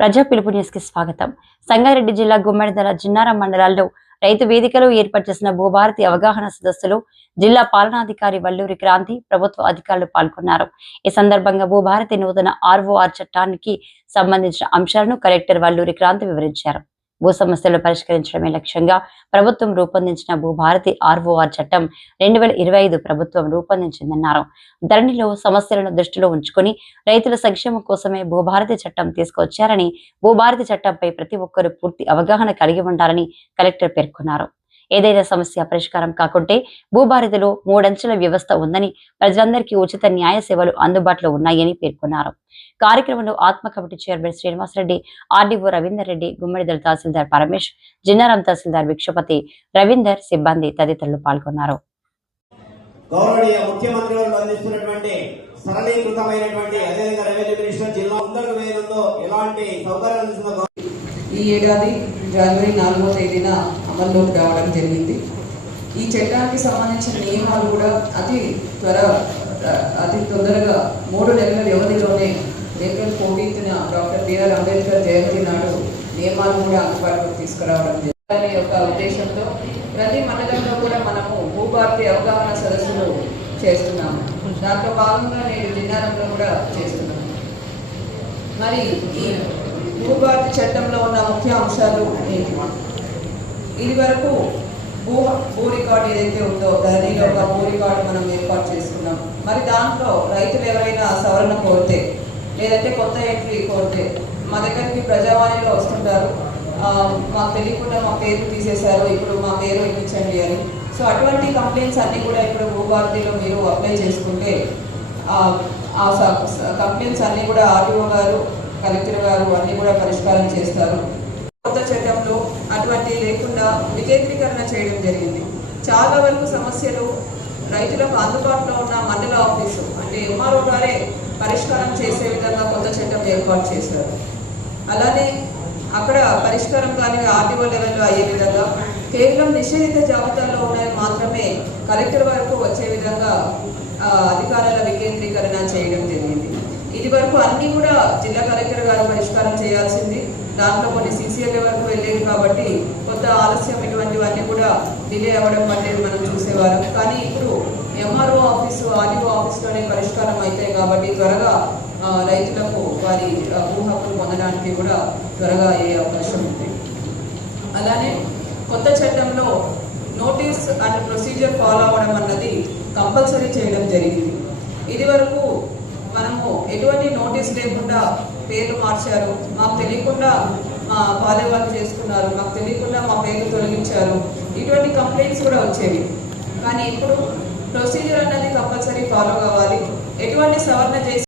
ప్రజా పిలుపు న్యూస్కి స్వాగతం. సంగారెడ్డి జిల్లా గుమ్మడిదల జిన్నారం మండలాల్లో రైతు వేదికలో ఏర్పాటు చేసిన భూభారతి అవగాహన సదస్సులో జిల్లా పాలనాధికారి వల్లూరి క్రాంతి ప్రభుత్వ అధికారులు పాల్గొన్నారు. ఈ సందర్భంగా భూభారతి నూతన ఆర్ఓఆర్ చట్టానికి సంబంధించిన అంశాలను కలెక్టర్ వల్లూరి క్రాంతి వివరించారు. భూ సమస్యలు పరిష్కరించడమే లక్ష్యంగా ప్రభుత్వం రూపొందించిన భూభారతి ఆర్ఓఆర్ చట్టం రెండు వేల ఇరవై ఐదు ప్రభుత్వం రూపొందించిందన్నారు. ధరణిలో సమస్యలను దృష్టిలో ఉంచుకొని రైతుల సంక్షేమం కోసమే భూభారతి చట్టం తీసుకొచ్చారని భూభారతి చట్టంపై ప్రతి ఒక్కరూ పూర్తి అవగాహన కలిగి ఉండాలని కలెక్టర్ పేర్కొన్నారు. ఏదైనా సమస్య పరిష్కారం కాకుంటే భూభారతిలో మూడంచెల వ్యవస్థ ఉందని ప్రజలందరికీ ఉచిత న్యాయ సేవలు అందుబాటులో ఉన్నాయని పేర్కొన్నారు. కార్యక్రమంలో ఆత్మ committee chairman Srinivasa Reddy RDO Ravinder Reddy Gummadidala తహసీల్దార్ పరమేష్ జిన్నారం తహసీల్దార్ భిక్షపతి రవీందర్ సిబ్బంది తదితరులు పాల్గొన్నారు. గౌరవనీయ ముఖ్యమంత్రి గారు అందిస్తున్నటువంటి సరళీకృతమైనటువంటి అదేవిధంగా రెవెన్యూ మినిస్టర్ జిల్లా ముందరకు వేయడంలో ఎలాంటి సౌకర్యాలు ఈ ఏడాది జనవరి నాలుగో తేదీన అమల్లోకి రావడం జరిగింది. ఈ చట్టానికి సంబంధించిన నియమాలు కూడా అతి త్వర అతి తొందరగా మూడు నెలల వ్యవధిలోనే ఏప్రిల్ ఫోర్టీన్త్న డాక్టర్ బిఆర్ అంబేద్కర్ జయంతి నాడు నియమాలు కూడా అందుబాటులోకి తీసుకురావడం జరిగింది. అనే యొక్క ఉద్దేశంతో ప్రతి మండలంలో కూడా మనము భూభారతి అవగాహన సదస్సులు చేస్తున్నాము. దాంట్లో భాగంగా నేను జిన్నారంలో కూడా చేస్తున్నాను మరి ఈ భూభారతి చట్టంలో ఉన్న ముఖ్య అంశాలు ఏంటి? ఇది వరకు భూ భూ రికార్డు ఏదైతే ఉందో ధరణిలో ఒక భూ రికార్డు మనం ఏర్పాటు చేసుకున్నాం. మరి దాంట్లో రైతులు ఎవరైనా సవరణ కోరితే లేదంటే కొత్త ఎంట్రీ కోరితే మా దగ్గరికి ప్రజావాణిలో వస్తుంటారు. మాకు తెలియకుండా మా పేరు తీసేశారు. ఇప్పుడు మా పేరు ఇప్పించండి అని. సో అటువంటి కంప్లైంట్స్ అన్నీ కూడా ఇప్పుడు భూభారతిలో మీరు అప్లై చేసుకుంటే ఆ, ఆ కంప్లైంట్స్ అన్నీ కూడా ఆర్టీఓ గారు కలెక్టర్ గారు అన్నీ కూడా పరిష్కారం చేస్తారు. కొత్త చట్టంలో అటువంటి లేకుండా వికేంద్రీకరణ చేయడం జరిగింది. చాలా వరకు సమస్యలు రైతులకు అందుబాటులో ఉన్న మండల ఆఫీసు అంటే ఎంఆర్ఓ గారే పరిష్కారం చేసే విధంగా కొత్త చట్టం ఏర్పాటు చేశారు. అలానే అక్కడ పరిష్కారం కానీ ఆర్టీఓ లెవెల్లో అయ్యే విధంగా కేవలం నిషేధిత జాబితాలో ఉన్నవి మాత్రమే కలెక్టర్ వరకు వచ్చే విధంగా అధికారాల వికేంద్రీకరణ చేయడం జరిగింది. ఇది వరకు అన్నీ కూడా జిల్లా కలెక్టర్ గారు పరిష్కారం చేయాల్సింది. దాంట్లో కొన్ని సీసీఎల్ వరకు వెళ్ళేది కాబట్టి కొంత ఆలస్యం ఇటువంటివన్నీ కూడా డిలే అవ్వడం అనేది మనం చూసేవాళ్ళం. కానీ ఇప్పుడు ఎంఆర్ఓ ఆఫీసు ఆర్డీఓ ఆఫీస్లోనే పరిష్కారం అవుతాయి కాబట్టి త్వరగా రైతులకు వారి భూ హక్కులు పొందడానికి కూడా త్వరగా అయ్యే అవకాశం ఉంది. అలానే కొత్త చట్టంలో నోటీస్ అండ్ ప్రొసీజర్ ఫాలో అవ్వడం అన్నది కంపల్సరీ చేయడం జరిగింది. ఇది వరకు మనము ఎటువంటి నోటీస్ లేకుండా పేర్లు మార్చారు. మాకు తెలియకుండా మా పాలే వాళ్ళు చేసుకున్నారు. మాకు తెలియకుండా మా పేర్లు తొలగించారు. ఇటువంటి కంప్లైంట్స్ కూడా వచ్చేవి. కానీ ఇప్పుడు ప్రొసీజర్ అన్నది కంపల్సరీ ఫాలో కావాలి. ఎటువంటి సవరణ చేసి